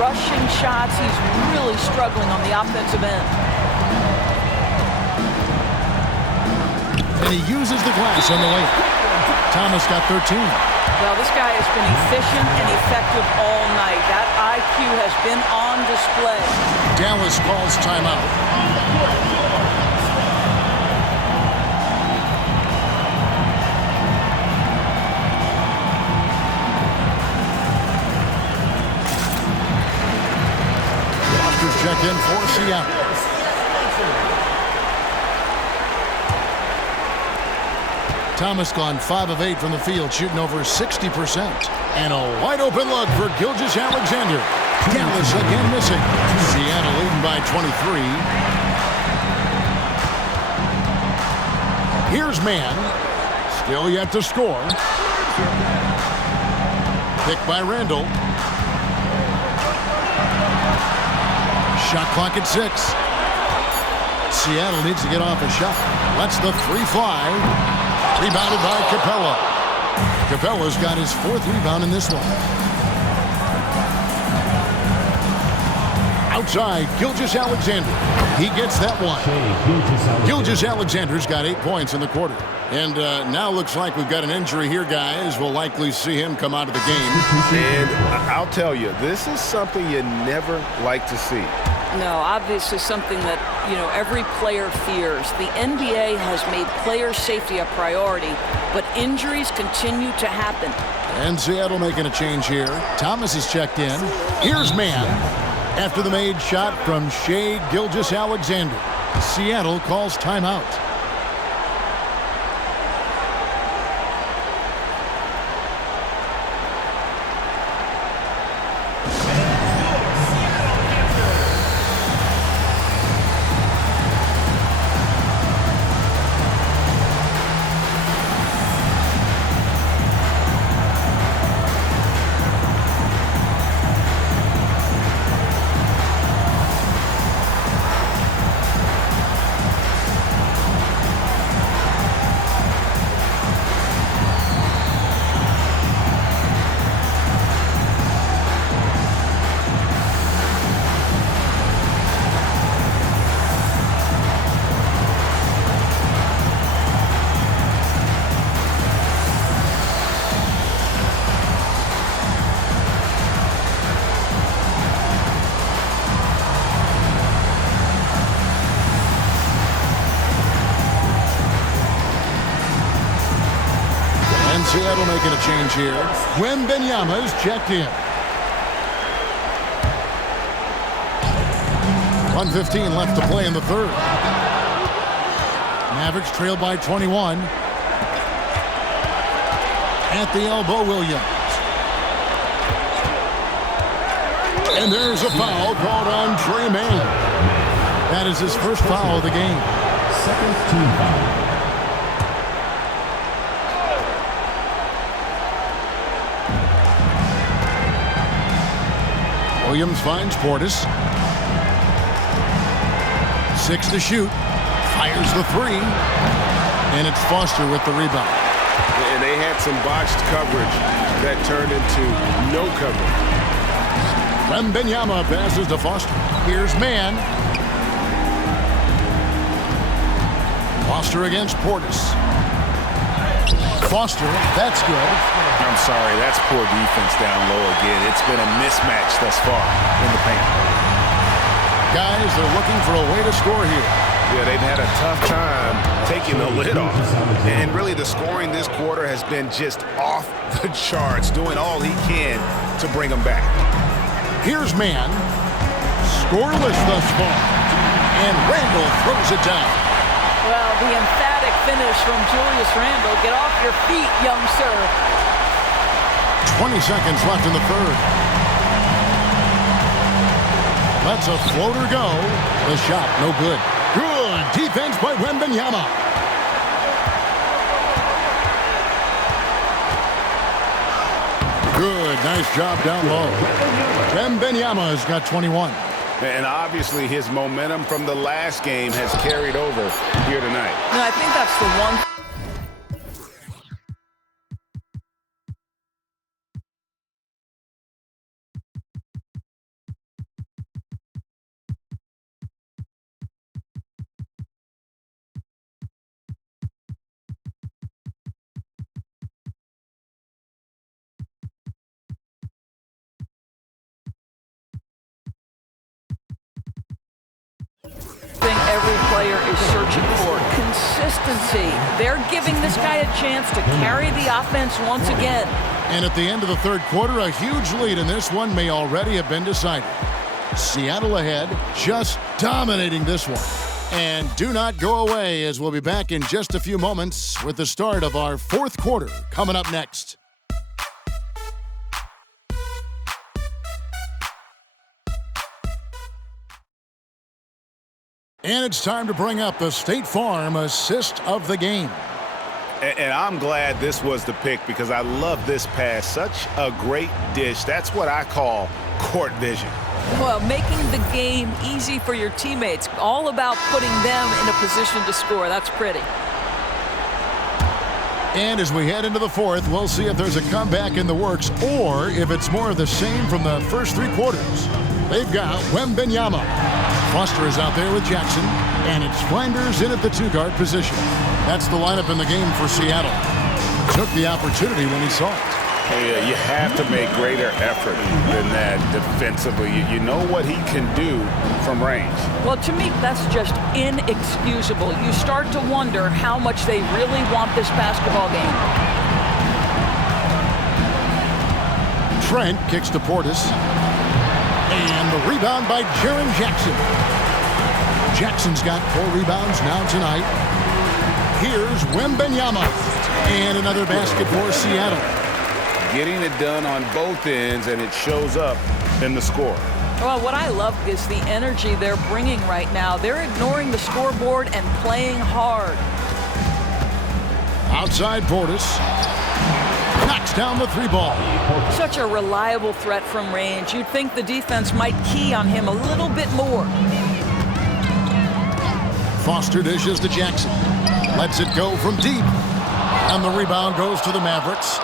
rushing shots. He's really struggling on the offensive end. And he uses the glass on the way. Thomas got 13. Well, this guy has been efficient and effective all night. That IQ has been on display. Dallas calls timeout. Rosters check in for Seattle. Thomas gone 5 of 8 from the field, shooting over 60%. And a wide open look for Gilgeous-Alexander. Dallas again missing. Seattle leading by 23. Here's Mann. Still yet to score. Picked by Randall. Shot clock at 6. Seattle needs to get off a shot. Lets the 3 fly. Rebounded by Capella. Capella's got his 4th rebound in this one. Outside, Gilgeous-Alexander. He gets that one. Gilgeous-Alexander's got 8 points in the quarter. And now looks like we've got an injury here, guys. We'll likely see him come out of the game. And I'll tell you, this is something you never like to see. No, obviously something that, every player fears. The NBA has made player safety a priority, but injuries continue to happen. And Seattle making a change here. Thomas is checked in. Here's Mann. After the made shot from Shai Gilgeous-Alexander. Seattle calls timeout. Seattle making a change here. Wemby is checked in. 1:15 left to play in the third. Mavericks trail by 21. At the elbow, Williams. And there's a foul called on Trey Mann. That is his first foul of the game. Second team foul. Williams finds Portis. 6 to shoot. Fires the 3. And it's Foster with the rebound. And they had some botched coverage that turned into no coverage. Wemby passes to Foster. Here's Mann. Foster against Portis. Foster, that's good. I'm sorry, that's poor defense down low again. It's been a mismatch thus far in the paint. Guys, they're looking for a way to score here. Yeah, they've had a tough time taking the lid off. And really, the scoring this quarter has been just off the charts, doing all he can to bring them back. Here's Mann. Scoreless thus far. And Randall throws it down. Well, the emphatic finish from Julius Randle. Get off your feet, young sir. 20 seconds left in the third. Lets a floater go. The shot, no good. Good defense by Wemby. Good, nice job down low. Wemby has got 21. And obviously his momentum from the last game has carried over here tonight. No, I think that's the one every player is searching for. Consistency. They're giving this guy a chance to carry the offense once again. And at the end of the third quarter, a huge lead in this one may already have been decided. Seattle ahead, just dominating this one. And do not go away, as we'll be back in just a few moments with the start of our fourth quarter coming up next. And it's time to bring up the State Farm assist of the game. And I'm glad this was the pick because I love this pass. Such a great dish. That's what I call court vision. Well, making the game easy for your teammates. All about putting them in a position to score. That's pretty. And as we head into the fourth, we'll see if there's a comeback in the works or if it's more of the same from the first three quarters. They've got Wemby. Foster is out there with Jackson, and it's Flanders in at the two-guard position. That's the lineup in the game for Seattle. Took the opportunity when he saw it. Hey, you have to make greater effort than that defensively. You know what he can do from range. Well, to me, that's just inexcusable. You start to wonder how much they really want this basketball game. Trent kicks to Portis. And the rebound by Jaren Jackson. Jackson's got 4 rebounds now tonight. Here's Wemby. And another basket for Seattle. Getting it done on both ends, and it shows up in the score. Well, what I love is the energy they're bringing right now. They're ignoring the scoreboard and playing hard. Outside Portis. Knocks down the 3-ball. Such a reliable threat from range. You'd think the defense might key on him a little bit more. Foster dishes to Jackson. Lets it go from deep. And the rebound goes to the Mavericks.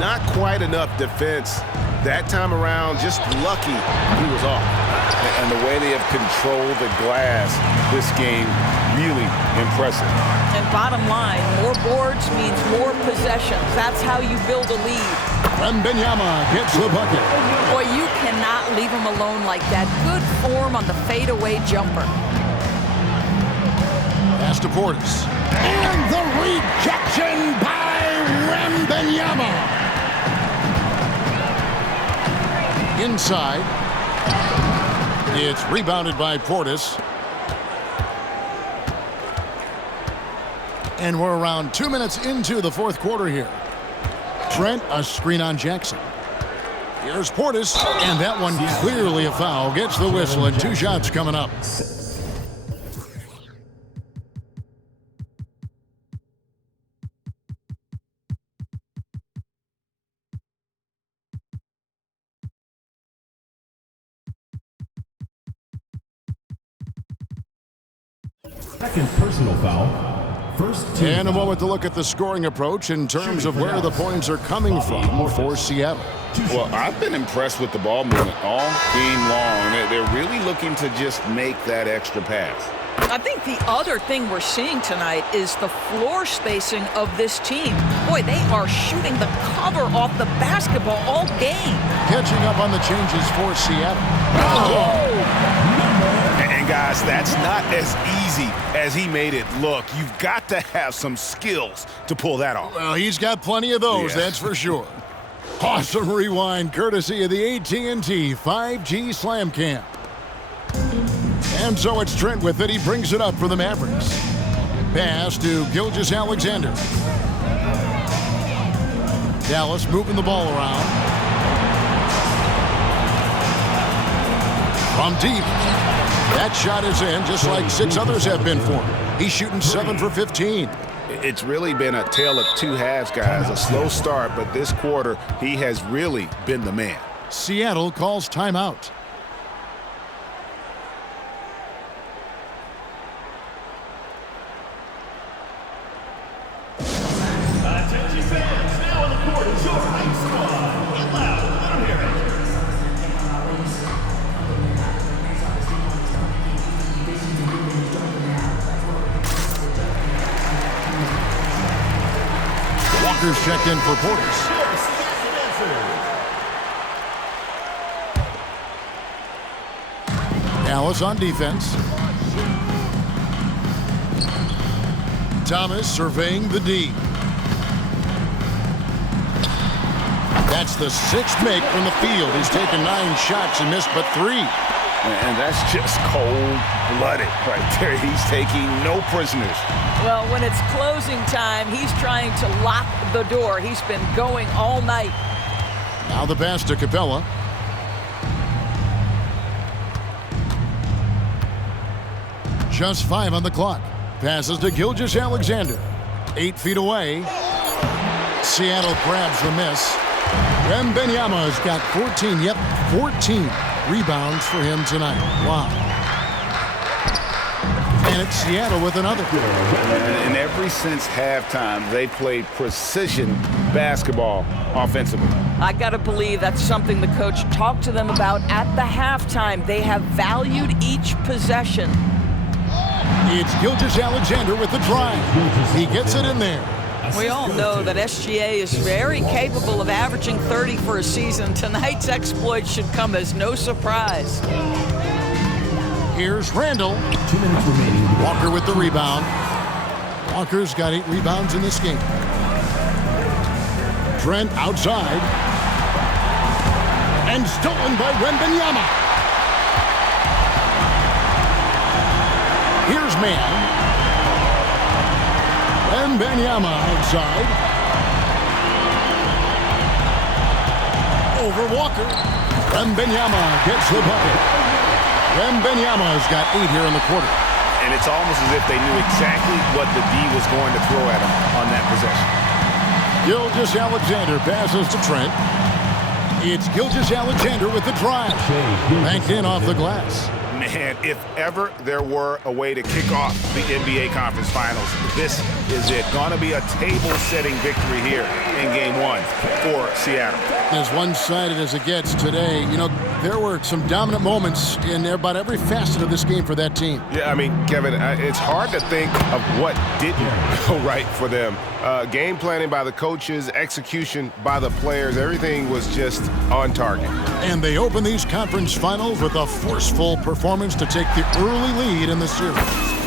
Not quite enough defense that time around. Just lucky he was off. And the way they have controlled the glass this game, really impressive. And bottom line, more boards means more possessions. That's how you build a lead. Wemby gets the bucket. Boy, you cannot leave him alone like that. Good form on the fadeaway jumper. Pass to Portis. And the rejection by Wemby. Inside. It's rebounded by Portis. And we're around 2 minutes into the fourth quarter here. Trent, a screen on Jackson. Here's Portis, and that one clearly a foul. Gets the whistle, and 2 shots coming up. Second personal foul. First team. And a moment to look at the scoring approach in terms of where the points are coming from for Seattle. Well, I've been impressed with the ball movement all game long. They're really looking to just make that extra pass. I think the other thing we're seeing tonight is the floor spacing of this team. Boy, they are shooting the cover off the basketball all game. Catching up on the changes for Seattle. And guys, that's not as easy as he made it look. You've got to have some skills to pull that off. Well, he's got plenty of those, that's for sure. Awesome rewind courtesy of the AT&T 5G Slam Cam. And so it's Trent with it. He brings it up for the Mavericks. Pass to Gilgeous-Alexander. Dallas moving the ball around. From deep. That shot is in, just like 6 others have been for him. He's shooting 7 for 15. It's really been a tale of 2 halves, guys. A slow start, but this quarter, he has really been the man. Seattle calls timeout. Attention fans, now on the court is your ice squad. Get loud, let 'em hear it. Walker's checked in for Portis. Dallas on defense. Thomas surveying the D. That's the 6th make from the field. He's taken 9 shots and missed but 3. And that's just cold-blooded right there. He's taking no prisoners. Well, when it's closing time, he's trying to lock the door. He's been going all night. Now the pass to Capella. Just 5 on the clock. Passes to Gilgeous-Alexander. 8 feet away. Seattle grabs the miss. Wembanyama's got 14. Yep, 14 rebounds for him tonight. Wow. And it's Seattle with another. And ever since halftime, they played precision basketball offensively. I got to believe that's something the coach talked to them about at the halftime. They have valued each possession. It's Gilgeous-Alexander with the drive. He gets it in there. We all know that SGA is very capable of averaging 30 for a season. Tonight's exploit should come as no surprise. Here's Randall. 2 minutes remaining. Walker with the rebound. Walker's got 8 rebounds in this game. Trent outside. And stolen by Wembanyama. Here's Mann. Wembanyama outside. Over Walker. Wembanyama gets the bucket. Wembanyama's got 8 here in the quarter. And it's almost as if they knew exactly what the D was going to throw at him on that possession. Gilgeous-Alexander passes to Trent. It's Gilgeous-Alexander with the drive. Banked in off the glass. Man, if ever there were a way to kick off the NBA Conference Finals, this is it. Gonna be a table-setting victory here in Game 1 for Seattle. As one-sided as it gets today, you know, there were some dominant moments in about every facet of this game for that team. Yeah, I mean, Kevin, it's hard to think of what didn't go right for them. Game planning by the coaches, execution by the players, everything was just on target. And they open these conference finals with a forceful performance to take the early lead in the series.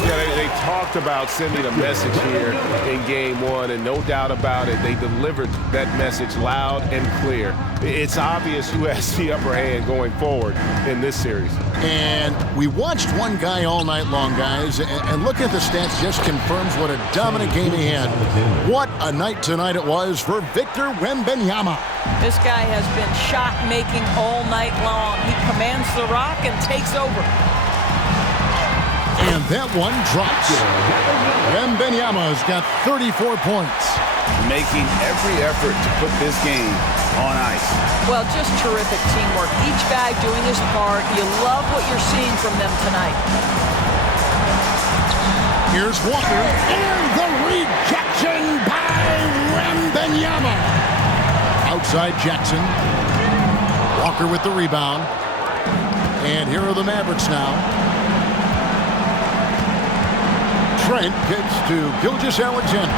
Yeah, they talked about sending a message here in Game 1, and no doubt about it, they delivered that message loud and clear. It's obvious who has the upper hand going forward in this series. And we watched one guy all night long, guys, and looking at the stats just confirms what a dominant game he had. What a night tonight it was for Victor Wembanyama. This guy has been shot-making all night long. He commands the rock and takes over. And that one drops. Wembanyama's got 34 points. Making every effort to put this game on ice. Well, just terrific teamwork. Each guy doing his part. You love what you're seeing from them tonight. Here's Walker. And the rejection by Wembanyama. Outside Jackson. Walker with the rebound. And here are the Mavericks now. Trent gets to Gilgeous-Alexander.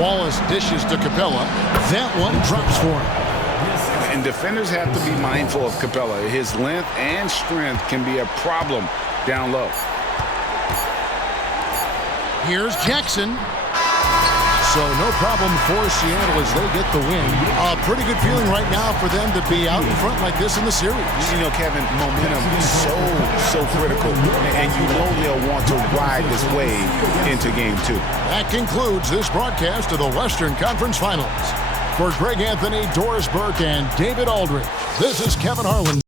Wallace dishes to Capella. That one drops for him. And defenders have to be mindful of Capella. His length and strength can be a problem down low. Here's Jackson. So no problem for Seattle as they get the win. A pretty good feeling right now for them to be out in front like this in the series. You know, Kevin, momentum is so critical. And you know they'll want to ride this wave into Game 2. That concludes this broadcast of the Western Conference Finals. For Greg Anthony, Doris Burke, and David Aldridge, this is Kevin Harlan.